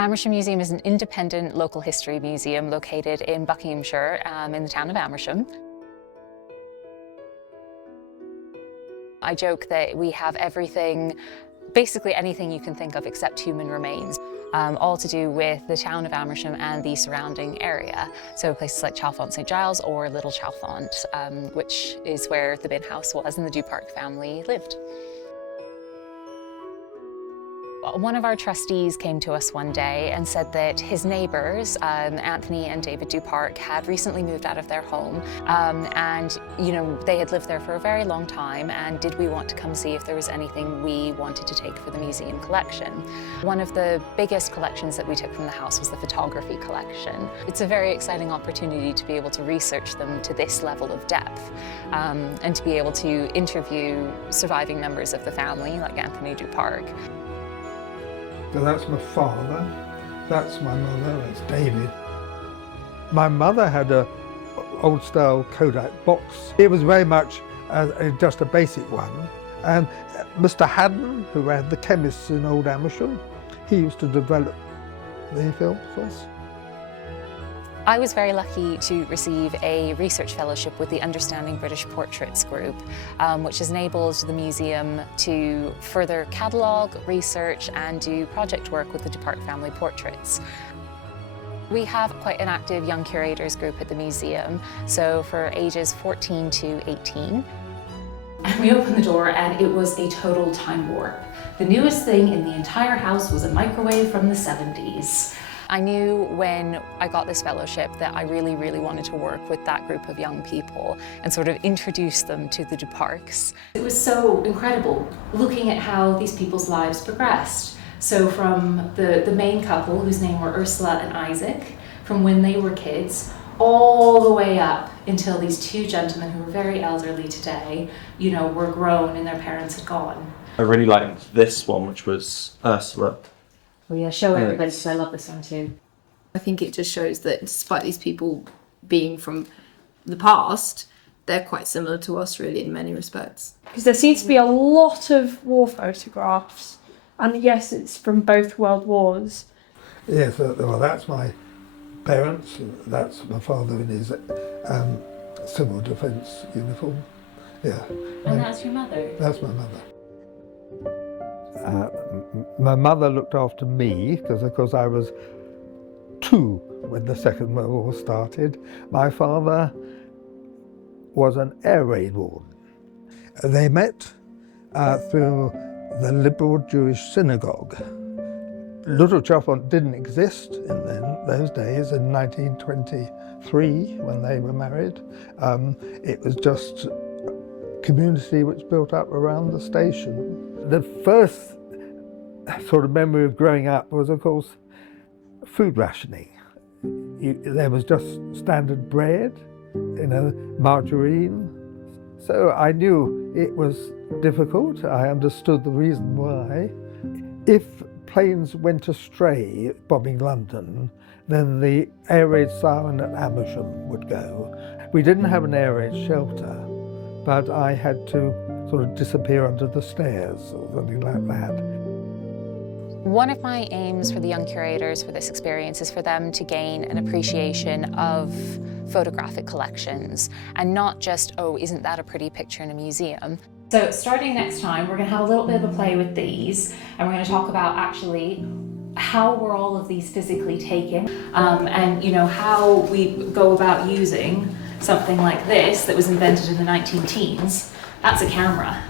Amersham Museum is an independent local history museum located in Buckinghamshire in the town of Amersham. I joke that we have everything, basically anything you can think of except human remains, all to do with the town of Amersham and the surrounding area. So places like Chalfont St Giles or Little Chalfont, which is where the bin house was and the Duparc family lived. One of our trustees came to us one day and said that his neighbours, Anthony and David Duparc, had recently moved out of their home and they had lived there for a very long time, and did we want to come see if there was anything we wanted to take for the museum collection. One of the biggest collections that we took from the house was the photography collection. It's a very exciting opportunity to be able to research them to this level of depth and to be able to interview surviving members of the family like Anthony Duparc. So that's my father, that's my mother, that's David. My mother had an old-style Kodak box. It was very much just a basic one. And Mr. Haddon, who ran the chemists in Old Amersham, he used to develop the film for us. I was very lucky to receive a research fellowship with the Understanding British Portraits group, which has enabled the museum to further catalogue, research and do project work with the Duparc family portraits. We have quite an active young curators group at the museum, so for ages 14 to 18. And we opened the door and it was a total time warp. The newest thing in the entire house was a microwave from the 70s. I knew when I got this fellowship that I really, really wanted to work with that group of young people and sort of introduce them to the Duparcs. It was so incredible looking at how these people's lives progressed. So from the main couple, whose name were Ursula and Isaac, from when they were kids, all the way up until these two gentlemen who are very elderly today, were grown and their parents had gone. I really liked this one, which was Ursula. Well, yeah, show everybody because I love this one too. I think it just shows that despite these people being from the past, they're quite similar to us really in many respects. Because there seems to be a lot of war photographs, and yes, it's from both World Wars. Yes, well, that's my parents, that's my father in his civil defence uniform. Yeah. And that's your mother? That's my mother. My mother looked after me because, of course, I was 2 when the Second World War started. My father was an air raid warden. They met through the liberal Jewish synagogue. Little Chalfont didn't exist in those days, in 1923 when they were married. It was just a community which built up around the station. The first sort of memory of growing up was, of course, food rationing. There was just standard bread, margarine. So I knew it was difficult. I understood the reason why. If planes went astray bombing London, then the air raid siren at Amersham would go. We didn't have an air raid shelter, but I had to sort of disappear under the stairs or something like that. One of my aims for the young curators for this experience is for them to gain an appreciation of photographic collections and not just, oh, isn't that a pretty picture in a museum? So starting next time, we're going to have a little bit of a play with these, and we're going to talk about actually how were all of these physically taken, and how we go about using something like this that was invented in the 19-teens. That's a camera.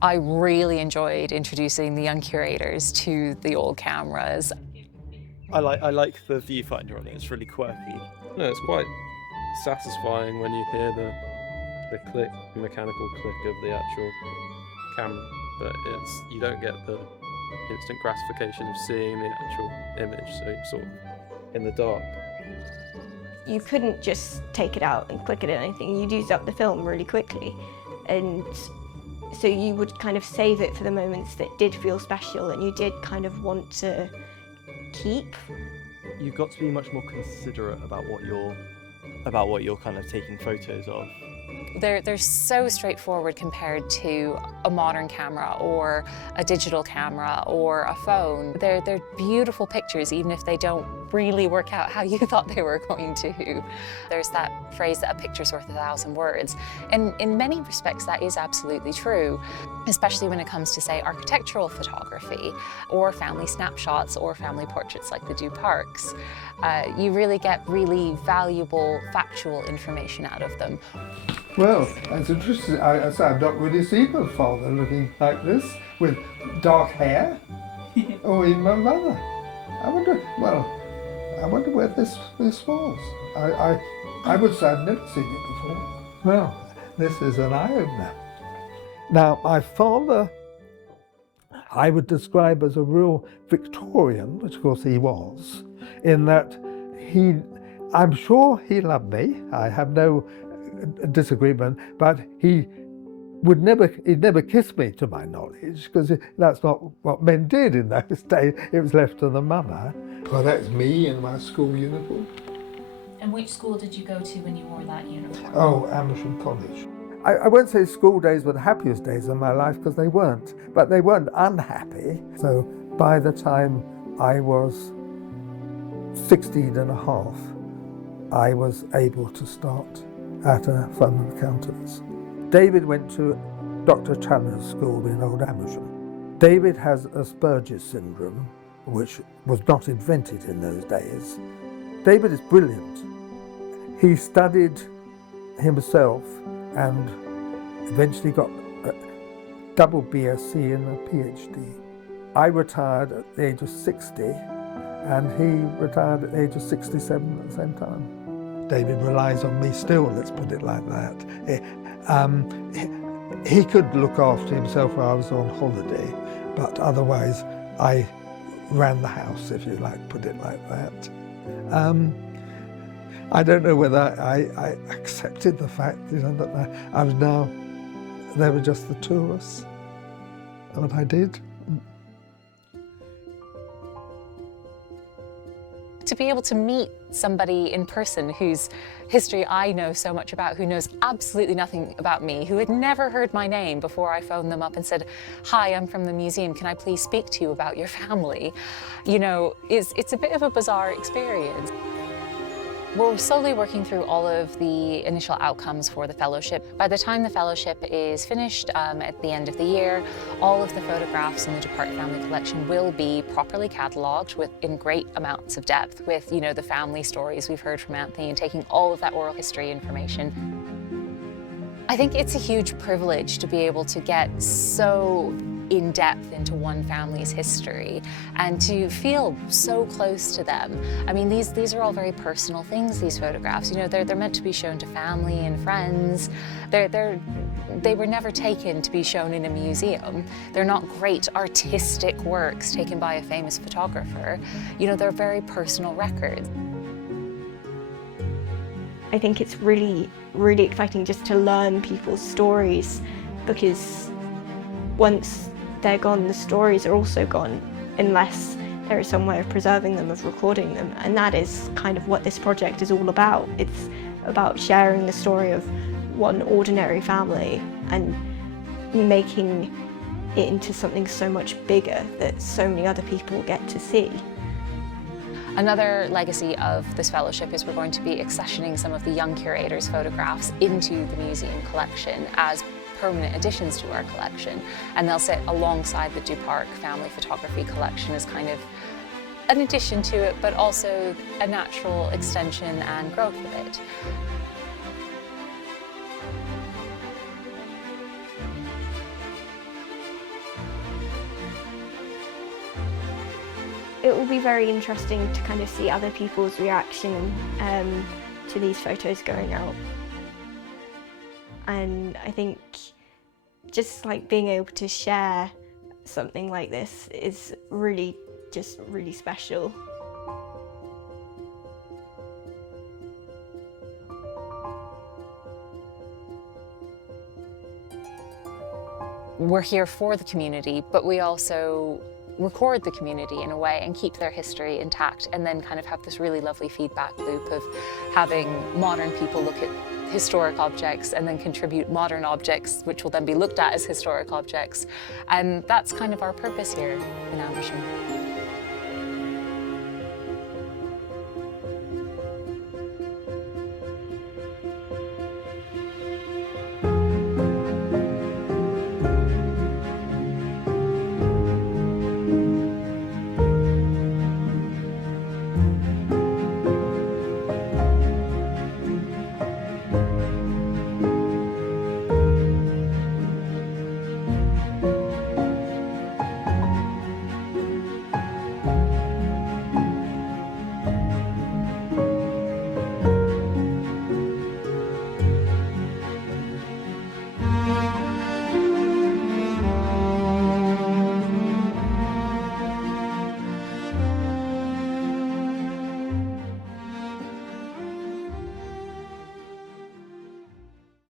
I really enjoyed introducing the young curators to the old cameras. I like the viewfinder on it. It's really quirky. No, it's quite satisfying when you hear the click, mechanical click of the actual camera, but you don't get the instant gratification of seeing the actual image, so it's sort of in the dark. You couldn't just take it out and click it in anything. You'd use up the film really quickly, and so you would kind of save it for the moments that did feel special and you did kind of want to keep. You've got to be much more considerate about what you're kind of taking photos of. They're so straightforward compared to a modern camera or a digital camera or a phone. They're beautiful pictures, even if they don't really work out how you thought they were going to. There's that phrase that a picture's worth 1,000 words. And in many respects, that is absolutely true, especially when it comes to, say, architectural photography or family snapshots or family portraits like the Duparcs. You really get really valuable, factual information out of them. Well, that's interesting. I say I've not really seen my father looking like this, with dark hair, or even my mother. I wonder where this was. I would say I've never seen it before. Well, this is an eye-opener. Now, my father, I would describe as a real Victorian, which of course he was, in that I'm sure he loved me. I have no disagreement, but he'd never kiss me, to my knowledge, because that's not what men did in those days. It was left to the mother. Well, that's me in my school uniform. And which school did you go to when you wore that uniform? Oh, Amersham College. I won't say school days were the happiest days of my life, because they weren't, but they weren't unhappy. So by the time I was 16 and a half, I was able to start at a firm of accountants. David went to Dr. Channer's school in Old Amersham. David has Asperger's syndrome, which was not invented in those days. David is brilliant. He studied himself and eventually got a double BSc and a PhD. I retired at the age of 60 and he retired at the age of 67 at the same time. David relies on me still, let's put it like that. He could look after himself while I was on holiday, but otherwise I ran the house, if you like, put it like that. I don't know whether I accepted the fact, that I was now, there were just the two of us, but I did. To be able to meet somebody in person whose history I know so much about, who knows absolutely nothing about me, who had never heard my name before I phoned them up and said, "Hi, I'm from the museum, can I please speak to you about your family?" It's a bit of a bizarre experience. We're slowly working through all of the initial outcomes for the fellowship. By the time the fellowship is finished at the end of the year, all of the photographs in the Duparc family collection will be properly catalogued in great amounts of depth with, the family stories we've heard from Anthony and taking all of that oral history information. I think it's a huge privilege to be able to get so in depth into one family's history and to feel so close to them. I mean, these are all very personal things, these photographs. They're meant to be shown to family and friends. They were never taken to be shown in a museum. They're not great artistic works taken by a famous photographer. They're very personal records. I think it's really, really exciting just to learn people's stories, because once they're gone, the stories are also gone, unless there is some way of preserving them, of recording them. And that is kind of what this project is all about. It's about sharing the story of one ordinary family and making it into something so much bigger that so many other people get to see. Another legacy of this fellowship is we're going to be accessioning some of the young curators' photographs into the museum collection as permanent additions to our collection, and they'll sit alongside the Duparc family photography collection as kind of an addition to it, but also a natural extension and growth of it. It will be very interesting to kind of see other people's reaction to these photos going out. And I think just like being able to share something like this is really special. We're here for the community, but we also record the community in a way and keep their history intact, and then kind of have this really lovely feedback loop of having modern people look at historic objects and then contribute modern objects, which will then be looked at as historic objects. And that's kind of our purpose here in Amersham.